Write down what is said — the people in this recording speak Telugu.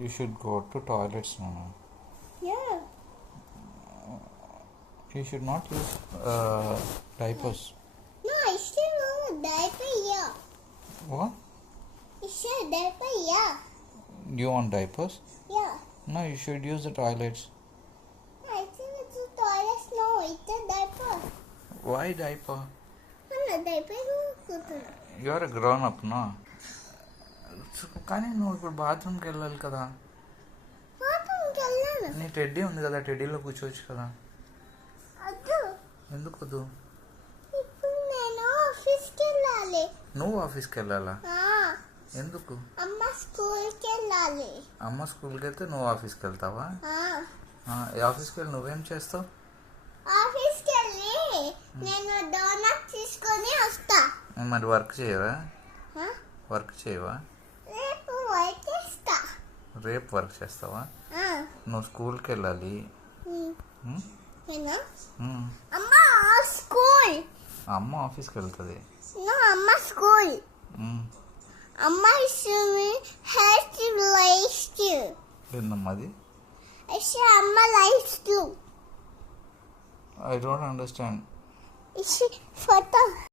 You should go to toilets now. Yeah. You should not use diapers. No, I still want a diaper, yeah. What? It's a diaper, yeah. You want diapers? Yeah. No, you should use the toilets. I think it's a toilet, no, it's a diaper. Why diaper? I'm a diaper. You are a grown up, no? కానీ నువ్వు ఇప్పుడు బాత్రూమ్కి వెళ్ళాలి కదా. బాత్రూమ్కి వెళ్ళాను. నీ టెడ్డీ ఉంది కదా, టెడ్డీలో కూర్చోవచ్చు కదా. వద్దు. ఎందుకు వద్దు? ఇప్పుడు నేను ఆఫీస్కి వెళ్ళాలి. నువ్వు ఆఫీస్కి వెళ్ళాలా? ఎందుకు? అమ్మ స్కూల్కి వెళ్ళాలి. అమ్మ స్కూల్కి వెళ్తే నువ్వు ఆఫీస్కి వెళ్తావా? ఆఫీస్కి వెళ్ళి నువ్వేం చేస్తావు? ఆఫీస్కి వెళ్ళి నేను డోనట్ తీసుకొని వస్తా. మరి వర్క్ చేయవా? వర్క్ చేయవా? రేపు వర్క్ చేస్తా. రేపు వర్క్ చేస్తావా? నువ్వు స్కూల్కి వెళ్ళాలి. అమ్మ స్కూల్. అమ్మ ఆఫీస్కి వెళ్తుంది. అమ్మ స్కూల్. అమ్మ హెల్త్ లైఫ్ ఏందమ్మా అది? అమ్మ life I don't understand. Photo